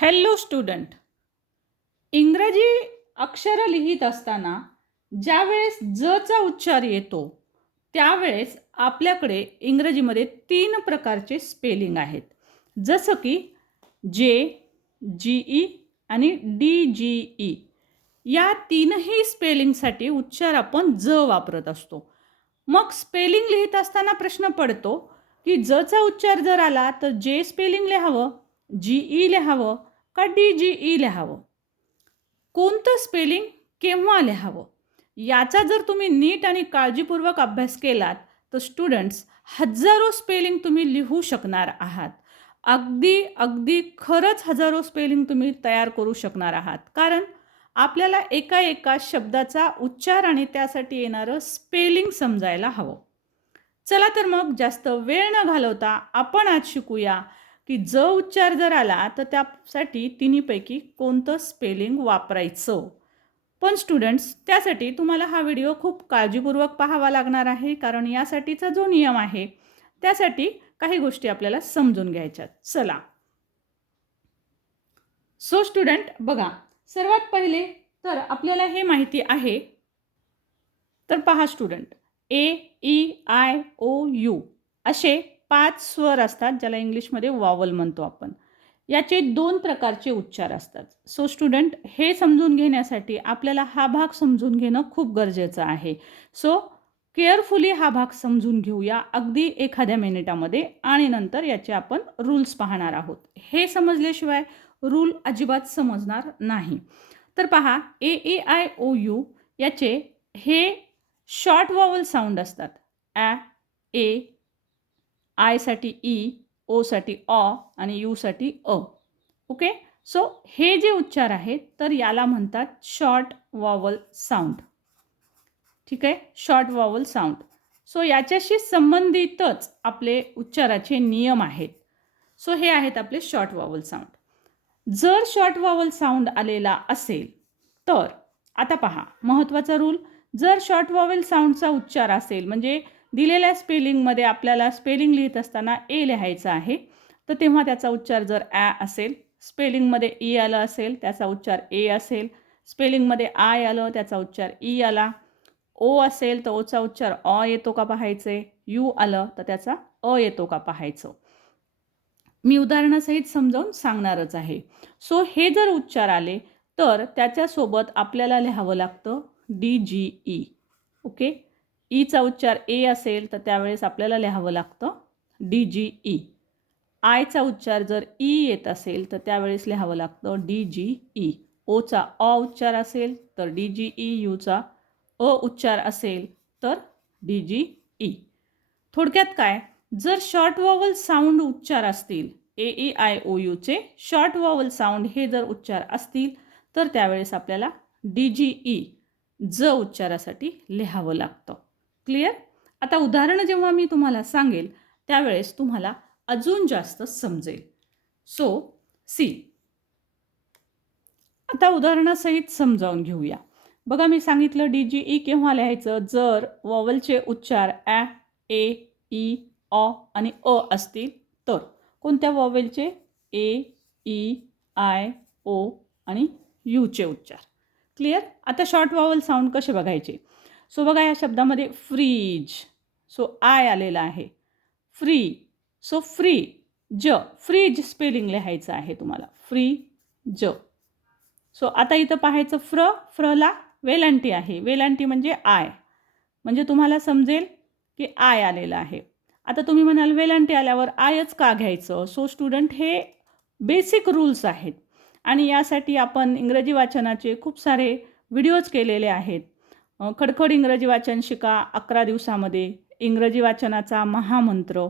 Hello student. इंग्रजी अक्षरं लिहित असताना ज्यावेळेस जचा उच्चार येतो त्यावेळेस आपल्याकडे इंग्रजीमध्ये तीन प्रकारचे स्पेलिंग आहेत. जसं की जे जी ई आणि डी जी ई. या तीनही स्पेलिंगसाठी उच्चार आपण ज वापरत असतो. मग स्पेलिंग लिहित असताना प्रश्न पडतो की जचा उच्चार जर आला तर जे स्पेलिंग लिहावं जी ई लिहावं का डी जी ई लिहावं? कोणतं स्पेलिंग केव्हा लिहावं? याचा जर तुम्ही नीट आणि काळजीपूर्वक अभ्यास केलात तर स्टुडंट्स हजारो स्पेलिंग तुम्ही लिहू शकणार आहात. अगदी अगदी खरंच हजारो स्पेलिंग तुम्ही तयार करू शकणार आहात. कारण आपल्याला एका एका शब्दाचा उच्चार आणि त्यासाठी येणारं स्पेलिंग समजायला हवं. चला तर मग जास्त वेळ न घालवता आपण आज शिकूया की ज उच्चार जर आला तर त्यासाठी तिन्हीपैकी कोणतं स्पेलिंग वापरायचं? पण स्टुडंट्स त्यासाठी तुम्हाला हा व्हिडिओ खूप काळजीपूर्वक पाहावा लागणार आहे कारण यासाठीचा जो नियम आहे त्यासाठी काही गोष्टी आपल्याला समजून घ्यायच्यात चला. सो स्टुडंट बघा. सर्वात पहिले तर आपल्याला हे माहिती आहे. तर पहा student A E I O U असे पाच स्वर असतात ज्याला इंग्लिशमध्ये वॉवल म्हणतो आपण. याचे दोन प्रकारचे उच्चार असतात. सो स्टुडंट हे समजून घेण्यासाठी आपल्याला हा भाग समजून घेणं खूप गरजेचं आहे. सो केअरफुली हा भाग समजून घेऊया अगदी एखाद्या मिनिटामध्ये आणि नंतर याचे आपण रूल्स पाहणार आहोत. हे समजल्याशिवाय रूल अजिबात समजणार नाही. तर पहा ए ए आय ओ यू याचे हे शॉर्ट वॉवल साऊंड असतात. ॲ ए आयसाठी ई e, ओसाठी ऑ आणि यूसाठी अ ओके सो हे जे उच्चार आहेत तर याला म्हणतात शॉर्ट वॉवल साऊंड ठीक आहे? शॉर्ट वॉवल साऊंड सो याच्याशी संबंधितच आपले उच्चाराचे नियम आहेत. सो हे आहेत आपले शॉर्ट वॉवल साऊंड जर शॉर्ट वॉवल साऊंड आलेला असेल तर आता पहा महत्त्वाचा रूल जर शॉर्ट वॉवेल साऊंडचा उच्चार असेल म्हणजे दिलेल्या स्पेलिंगमध्ये आपल्याला स्पेलिंग लिहित असताना ए लिहायचं आहे. तर तेव्हा त्याचा उच्चार जर ॲ असेल स्पेलिंगमध्ये ई e आलं असेल त्याचा उच्चार ए असेल. स्पेलिंगमध्ये आय आलं त्याचा उच्चार ई आला. ओ असेल तर ओचा उच्चार अ येतो का पाहायचे? यू आलं तर त्याचा अ येतो का पाहायचं? मी उदाहरणासहित समजावून सांगणारच आहे. सो हे जर उच्चार आले तर त्याच्यासोबत आपल्याला लिहावं लागतं डी जी ई ओके ईचा उच्चार ए असेल तर त्यावेळेस आपल्याला लिहावं लागतं डी जी ई. आयचा उच्चार जर ई येत असेल तर त्यावेळेस लिहावं लागतं डी जी ई. ओचा अ उच्चार असेल तर डी जी ई. यूचा अ उच्चार असेल तर डी जी ई. थोडक्यात काय? जर शॉर्ट वॉवल साऊंड उच्चार असतील ए ई आय ओ यूचे शॉर्ट वॉवल साऊंड हे जर उच्चार असतील तर त्यावेळेस आपल्याला डी जी ई ज उच्चारासाठी लिहावं लागतं. क्लिअर आता उदाहरणं जेव्हा मी तुम्हाला सांगेल त्यावेळेस तुम्हाला अजून जास्त समजेल. सो सी आता उदाहरणासहित समजावून घेऊया. बघा मी सांगितलं डी जी ई केव्हा लिहायचं? जर वॉवलचे उच्चार ॲ ए ई अ आणि अ असतील तर कोणत्या वॉवेलचे ए ई आय ओ आणि यूचे उच्चार. क्लिअर आता शॉर्ट वॉवल साऊंड कसे बघायचे? सो बघा या शब्दामध्ये फ्रीज सो आय आलेला आहे. फ्री सो फ्री ज फ्रीज स्पेलिंग लिहायचं आहे तुम्हाला. फ्री ज सो आता इथं पाहायचं फ्र फ्रला वेलांटी आहे. वेलांटी म्हणजे आय. म्हणजे तुम्हाला समजेल की आय आलेलं आहे. आता तुम्ही म्हणाल वेलांटी आल्यावर आयच का घ्यायचं? सो स्टुडंट हे बेसिक रूल्स आहेत. आणि यासाठी आपण इंग्रजी वाचनाचे खूप सारे व्हिडिओज केलेले आहेत. खडखड इंग्रजी वाचन शिका अकरा दिवसामध्ये. इंग्रजी वाचनाचा महामंत्र.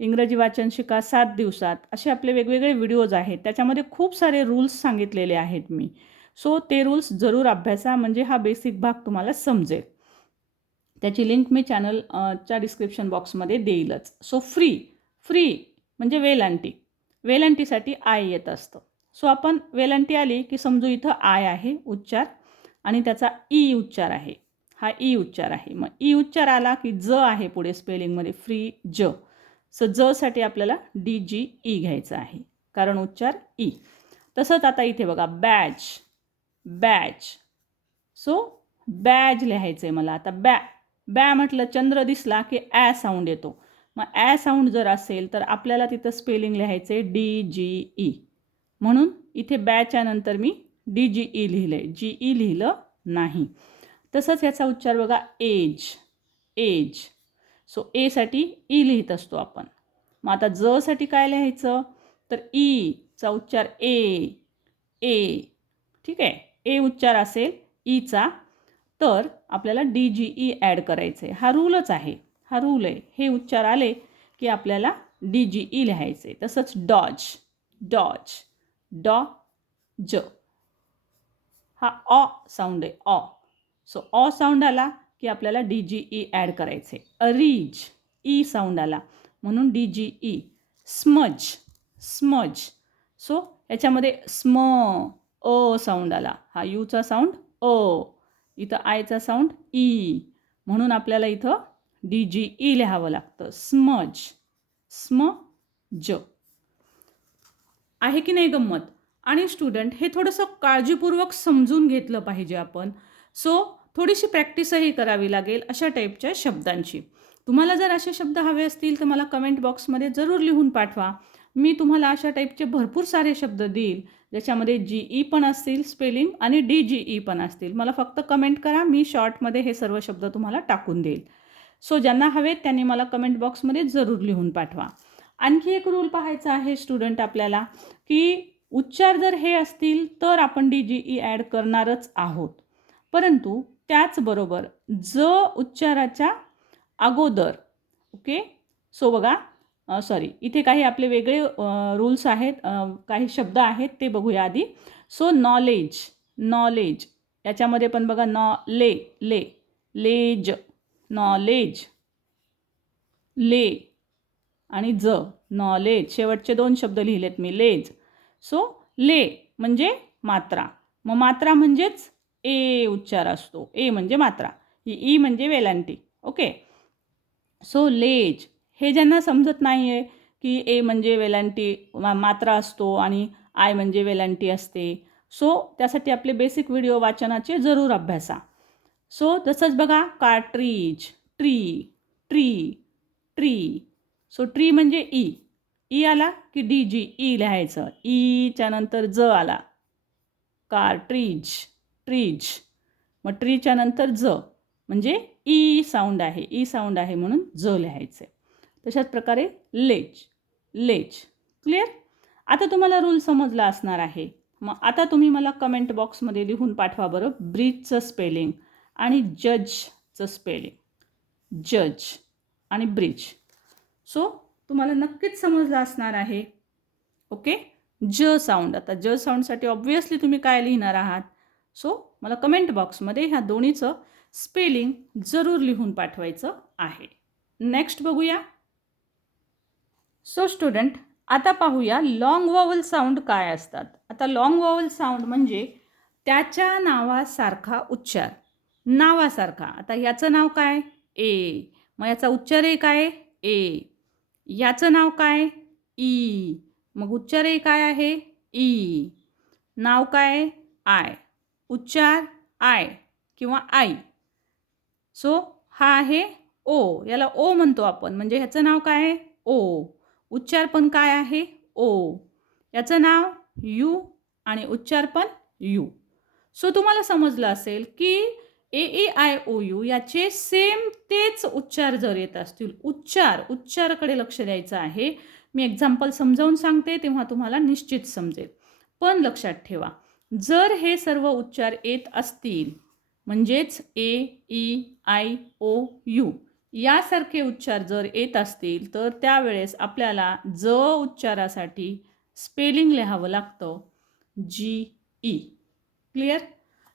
इंग्रजी वाचन शिका सात दिवसात. असे आपले वेगवेगळे व्हिडिओज आहेत. त्याच्यामध्ये खूप सारे रूल्स सांगितलेले आहेत मी. सो ते रूल्स जरूर अभ्यासा. म्हणजे हा बेसिक भाग तुम्हाला समजेल. त्याची लिंक मी चॅनल च्या डिस्क्रिप्शन बॉक्समध्ये देईलच. सो फ्री फ्री म्हणजे वेलांटी. वेलांटीसाठी आय येत असतं. सो आपण वेलांटी आली की समजू इथं आय आहे उच्चार. आणि त्याचा ई उच्चार आहे. हा ई उच्चार आहे. मग ई उच्चार आला की ज आहे पुढे स्पेलिंगमध्ये फ्री ज. सो जसाठी आपल्याला डी जी ई घ्यायचं आहे. कारण उच्चार ई. तसंच आता इथे बघा बॅच बॅच. सो बॅज लिहायचं आहे मला आता. बॅ बॅ म्हटलं चंद्र दिसला की ॲ साऊंड येतो. मग ॲ साऊंड जर असेल तर आपल्याला तिथं स्पेलिंग लिहायचं आहे डी जी ई. म्हणून इथे बॅच्या नंतर मी डी जी ई लिहिलं आहे जी ई लिहिलं नाही. तसंच याचा उच्चार बघा एज एज. सो एसाठी ई e लिहित असतो आपण. मग आता जसाठी काय लिहायचं? तर e ईचा उच्चार ए ए ठीक आहे? ए उच्चार असेल e ईचा तर आपल्याला डी जी ई ॲड करायचं आहे हा रूलच आहे. हा रूल आहे. हे उच्चार आले की आपल्याला डी जी ई लिहायचं आहे तसंच डॉज डॉज डॉ ज हा ऑ साऊंड आहे ऑ सो ऑ साऊंड आला की आपल्याला डी जी ई ॲड करायचे अरीज ई साऊंड आला. म्हणून D G E smudge smudge so याच्यामध्ये स्म अ साऊंड आला. हा यूचा साऊंड अ. इथं आयचा साऊंड ई. म्हणून आपल्याला इथं डी जी ई लिहावं लागतं. स्मज स्म ज आहे की नाही गंमत? आणि स्टुडंट हे थोडंसं काळजीपूर्वक समजून घेतलं पाहिजे आपण. सो थोडीशी प्रॅक्टिसही करावी लागेल अशा टाईपच्या शब्दांची. तुम्हाला जर असे शब्द हवे असतील तर मला कमेंट बॉक्समध्ये जरूर लिहून पाठवा. मी तुम्हाला अशा टाईपचे भरपूर सारे शब्द देईल ज्याच्यामध्ये जी ई पण असतील स्पेलिंग आणि डी जी ई पण असतील. मला फक्त कमेंट करा मी शॉर्टमध्ये हे सर्व शब्द तुम्हाला टाकून देईल. सो ज्यांना हवेत त्यांनी मला कमेंट बॉक्समध्ये जरूर लिहून पाठवा. आणखी एक रूल पाहायचा आहे स्टुडंट आपल्याला की उच्चार जर हे असतील तर आपण डी जी ई ॲड करणारच आहोत. परंतु त्याचबरोबर ज उच्चाराच्या अगोदर ओके? सो बघा सॉरी इथे काही आपले वेगळे रूल्स आहेत काही शब्द आहेत ते बघूया आधी. सो नॉलेज नॉलेज याच्यामध्ये पण बघा नॉ ले ले लेज नॉलेज ले आणि ज नॉलेज शेवटचे दोन शब्द लिहिलेत मी लेज. सो ले म्हणजे मात्रा. मग मात्रा म्हणजेच ए उच्चार असतो. ए म्हणजे मात्रा. ही ई म्हणजे वेलांटी. ओके? So ledge. हे ज्यांना समजत नाही आहे की ए म्हणजे वेलांटी मा मात्रा असतो आणि आय म्हणजे वेलांटी असते. सो त्यासाठी आपले बेसिक व्हिडिओ वाचनाचे जरूर अभ्यासा. सो तसंच बघा कार्ट्रीज. ट्री. ट्री. ट्री. सो ट्री म्हणजे ई. ई आला की डी जी? ई लिहायचं. ईच्या नंतर ज आला. Car trees. ट्रीज मग ट्रीच्या नंतर ज. म्हणजे ई साऊंड आहे. ई साऊंड आहे म्हणून ज लिहायचं. आहे तशाच प्रकारे लेज लेज. क्लिअर? आता तुम्हाला रूल समजला असणार आहे. मग आता तुम्ही मला कमेंट बॉक्समध्ये लिहून पाठवा बरं. ब्रिजचं स्पेलिंग आणि जजचं स्पेलिंग. जज आणि ब्रिज सो तुम्हाला नक्कीच समजलं असणार आहे. ओके ज साऊंड आता ज साऊंडसाठी ऑब्वियसली तुम्ही काय लिहिणार आहात? सो मला कमेंट बॉक्समध्ये ह्या दोन्हीचं स्पेलिंग जरूर लिहून पाठवायचं आहे. नेक्स्ट बघूया. सो स्टुडंट आता पाहूया लॉंग वॉवल साऊंड काय असतात. आता लॉंग वॉवल साऊंड म्हणजे त्याच्या नावासारखा उच्चार. नावासारखा. आता ह्याचं नाव काय? ए मग याचा उच्चारही काय? ए याचं नाव काय? ई. मग उच्चारही काय आहे? ई. नाव काय? आय. उच्चार आय किंवा आई. सो हा आहे ओ. याला ओ म्हणतो आपण. म्हणजे ह्याचं नाव काय? आहे ओ. उच्चार पण काय आहे? ओ. याचं नाव यू आणि उच्चार पण यू. सो तुम्हाला समजलं असेल की A A I O U याचे सेम तेच उच्चार जर येत असतील उच्चार उच्चाराकडे लक्ष द्यायचं आहे. मी एक्झाम्पल समजावून सांगते तेव्हा तुम्हाला निश्चित समजेल. पण लक्षात ठेवा जर हे सर्व उच्चार येत असतील म्हणजेच A E I O U यासारखे उच्चार जर येत असतील तर त्यावेळेस आपल्याला ज उच्चारासाठी स्पेलिंग लिहावं लागतं जी ई क्लिअर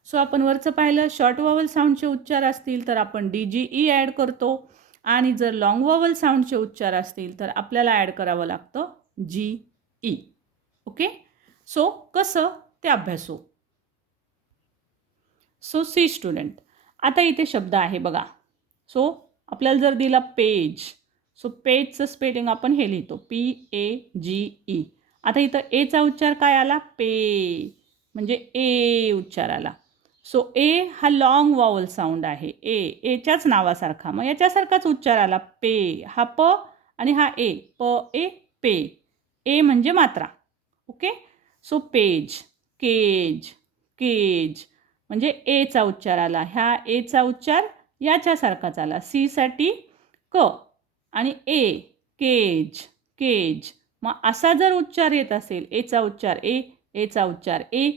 सो आपण वरचं पाहिलं शॉर्ट वॉवल साऊंडचे उच्चार असतील तर आपण डी जी ई ॲड करतो. आणि जर लॉंग वॉवल साऊंडचे उच्चार असतील तर आपल्याला ॲड करावं लागतं जी ई ओके सो कसं? ते अभ्यासू. सो सी स्टुडंट आता इथे शब्द आहे बघा. सो आपल्याला जर दिला पेज सो पेजचं स्पेलिंग आपण हे लिहितो. पी ए जी ई आता इथं एचा उच्चार काय आला? पे म्हणजे ए उच्चार आला. सो ए हा लाँग वॉवल साऊंड आहे. ए एच्याच नावासारखा. मग याच्यासारखाच उच्चार आला. पे हा प आणि हा ए. प ए पे. ए म्हणजे मात्रा. Okay? So page cage cage म्हणजे एचा उच्चार आला. ह्या एचा उच्चार याच्यासारखाच आला. सीसाठी क आणि ए केज केज. मग असा जर उच्चार येत असेल एचा उच्चार ए एचा उच्चार ए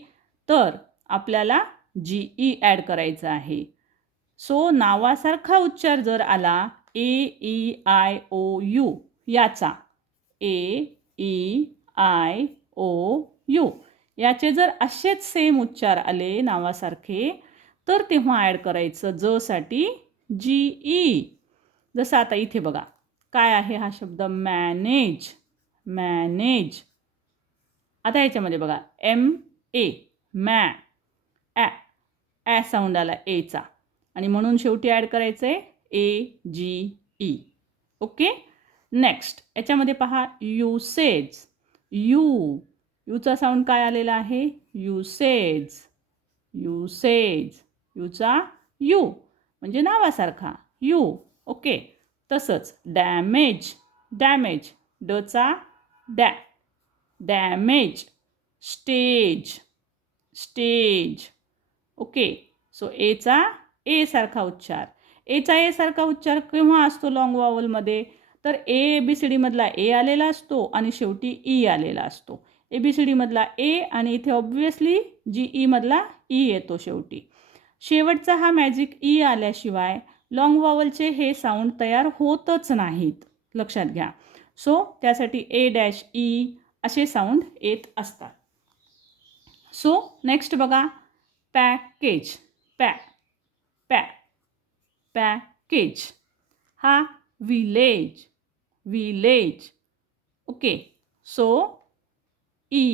तर आपल्याला जी ई ॲड करायचं आहे. सो नावासारखा उच्चार जर आला A E I O U याचा. A E I O U याचे जर असेच सेम उच्चार आले नावासारखे तर तेव्हा ॲड करायचं जसाठी जी ई जसं आता इथे बघा. काय आहे हा शब्द? मॅनेज मॅनेज आता याच्यामध्ये बघा. एम ए मॅ ॲ ॲ साऊंड आला एचा आणि म्हणून शेवटी ॲड करायचं आहे A G e. E okay? Next याच्यामध्ये पहा युसेज यू यूचा साऊंड काय आलेला आहे? युसेज युसेज यूचा यू म्हणजे नावासारखा. U okay? तसंच डॅमेज डॅमेज डचा डॅ. Damage stage stage okay. So एचा ए सारखा उच्चार. एचा ए सारखा उच्चार केव्हा असतो लॉंग वॉवलमध्ये तर ए बी सी डीमधला ए आलेला असतो आणि शेवटी ई आलेला असतो. ए बी सी डीमधला ए आणि इथे ऑब्वियसली जी e ईमधला ई e येतो शेवटी. शेवटचा हा मॅजिक ई आल्याशिवाय लॉंग वॉवलचे हे साऊंड तयार होतच नाहीत. लक्षात घ्या. सो त्यासाठी ए डॅश ई असे साऊंड येत असतात. सो नेक्स्ट बघा. पॅकेज पॅ पॅ पॅकेज. हा village village. Okay so E.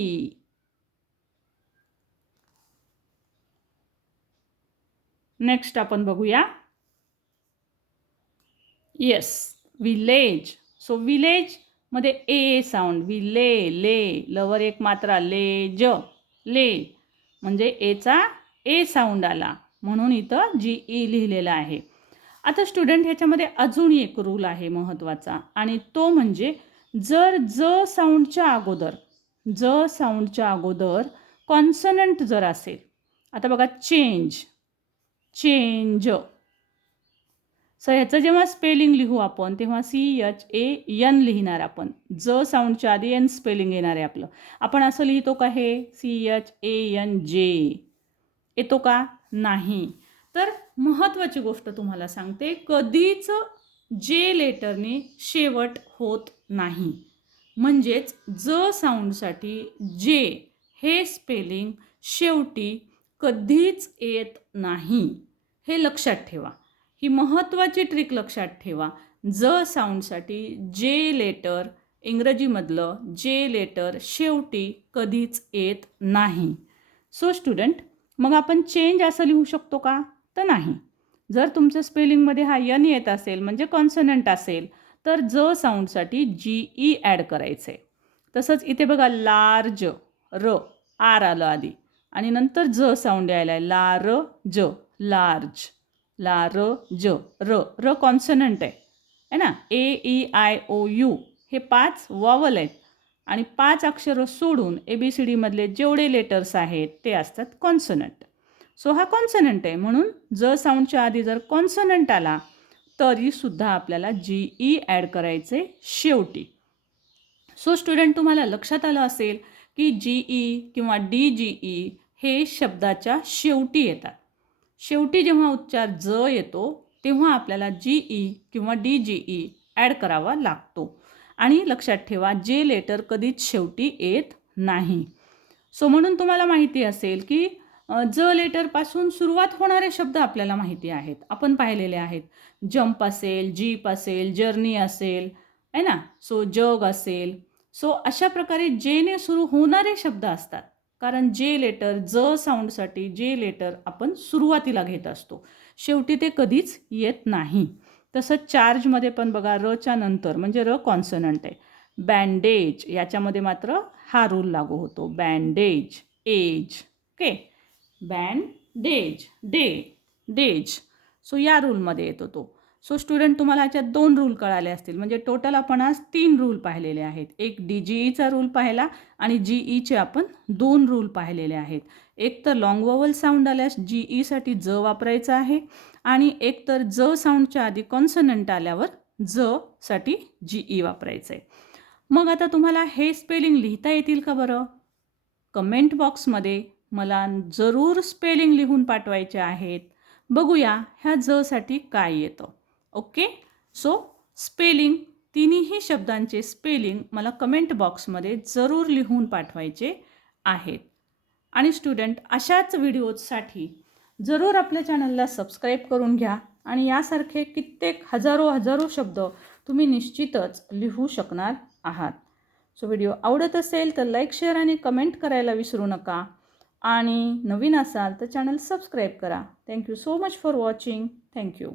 Next आपण बघूया. Yes village. सो विलेजमध्ये ए साऊंड विले ले. लवर एक मात्रा ले ज ले. म्हणजे एचा ए साऊंड आला. म्हणून इथं जी ई लिहिलेलं आहे. आता स्टुडंट ह्याच्यामध्ये अजून एक रूल आहे महत्त्वाचा आणि तो म्हणजे जर ज साऊंडच्या अगोदर ज साऊंडच्या अगोदर कॉन्सनंट जर असेल आता बघा चेंज चेंज सो ह्याचं जेव्हा स्पेलिंग लिहू आपण तेव्हा सी एच ए यन लिहिणार आपण. ज साऊंडच्या आधी एन स्पेलिंग येणार आहे आपलं. आपण असं लिहितो का हे? सी एच ए एन जे येतो का? नाही. तर महत्त्वाची गोष्ट तुम्हाला सांगते कधीच जे लेटरने शेवट होत नाही. म्हणजेच ज साऊंडसाठी जे हे स्पेलिंग शेवटी कधीच येत नाही. हे लक्षात ठेवा. ही महत्त्वाची ट्रिक लक्षात ठेवा. ज साऊंडसाठी जे लेटर इंग्रजीमधलं जे लेटर शेवटी कधीच येत नाही. सो स्टुडंट मग आपण चेंज असं लिहू शकतो का? तर नाही. जर तुमच्या स्पेलिंगमध्ये हा यन येत असेल म्हणजे कॉन्सनंट असेल तर ज साऊंडसाठी जी ई ॲड करायचं. आहे तसंच इथे बघा लार्ज र आर आलं आधी. आणि नंतर ज साऊंड यायला आहे ला र ज लार्ज ला र. ज र र कॉन्सनंट आहे. है ना? A E I O U हे पाच वॉवल आहेत. आणि पाच अक्षरं सोडून ए बी सी डीमधले जेवढे लेटर्स आहेत ते असतात कॉन्सनंट सो हा कॉन्सनंट आहे. म्हणून ज साऊंडच्या आधी जर कॉन्सनंट आला तरीसुद्धा आपल्याला जी ई ॲड करायचे शेवटी. सो स्टुडंट तुम्हाला लक्षात आलं असेल की जी ई e किंवा डी जी ई हे शब्दाच्या शेवटी येतात. शेवटी जेव्हा उच्चार ज येतो तेव्हा आपल्याला जी ई e किंवा डी जी ई ॲड करावा लागतो. आणि लक्षात ठेवा जे लेटर कधीच शेवटी येत नाही. सो म्हणून तुम्हाला माहिती असेल की ज लेटरपासून सुरुवात होणारे शब्द आपल्याला माहिती आहेत. आपण पाहिलेले आहेत. जंप असेल जीप असेल जर्नी असेल आहे ना? सो जग असेल. सो अशा प्रकारे जेने सुरू होणारे शब्द असतात. कारण जे लेटर ज साऊंडसाठी जे लेटर आपण सुरुवातीला घेत असतो शेवटी ते कधीच येत नाही. तसंच चार्जमध्ये पण बघा रच्या नंतर म्हणजे र कॉन्सनंट आहे. बँडेज याच्यामध्ये मात्र हा रूल लागू होतो. बँडेज एज ओके बँडेज डे डेज सो या रूलमध्ये येतो तो. सो स्टुडंट तुम्हाला याच्यात दोन रूल कळाले असतील. म्हणजे टोटल आपण आज तीन रूल पाहिलेले आहेत. एक डी जी ईचा रूल पाहिला आणि जी ईचे आपण दोन रूल पाहिलेले आहेत. एक तर लॉंग वॉवल साऊंड आल्यास जी ईसाठी ज वापरायचं आहे. आणि एक तर ज साऊंडच्या आधी कॉन्सनंट आल्यावर ज साठी जी ई e वापरायचं आहे मग आता तुम्हाला हे स्पेलिंग लिहिता येतील का बरं? कमेंट बॉक्समध्ये मला जरूर स्पेलिंग लिहून पाठवायचे आहेत. बघूया ह्या जसाठी काय येतं. ओके सो स्पेलिंग तिन्ही शब्दांचे स्पेलिंग मला कमेंट बॉक्समध्ये जरूर लिहून पाठवायचे आहेत. आणि स्टुडंट अशाच व्हिडिओजसाठी जरूर आपल्या चॅनलला सबस्क्राईब करून घ्या आणि यासारखे कित्येक हजारो हजारो शब्द तुम्ही निश्चितच लिहू शकणार आहात. सो व्हिडिओ आवडत असेल तर लाईक शेअर आणि कमेंट करायला विसरू नका. आणि नवीन असाल तर चॅनल सबस्क्राईब करा. Thank you so much for watching thank you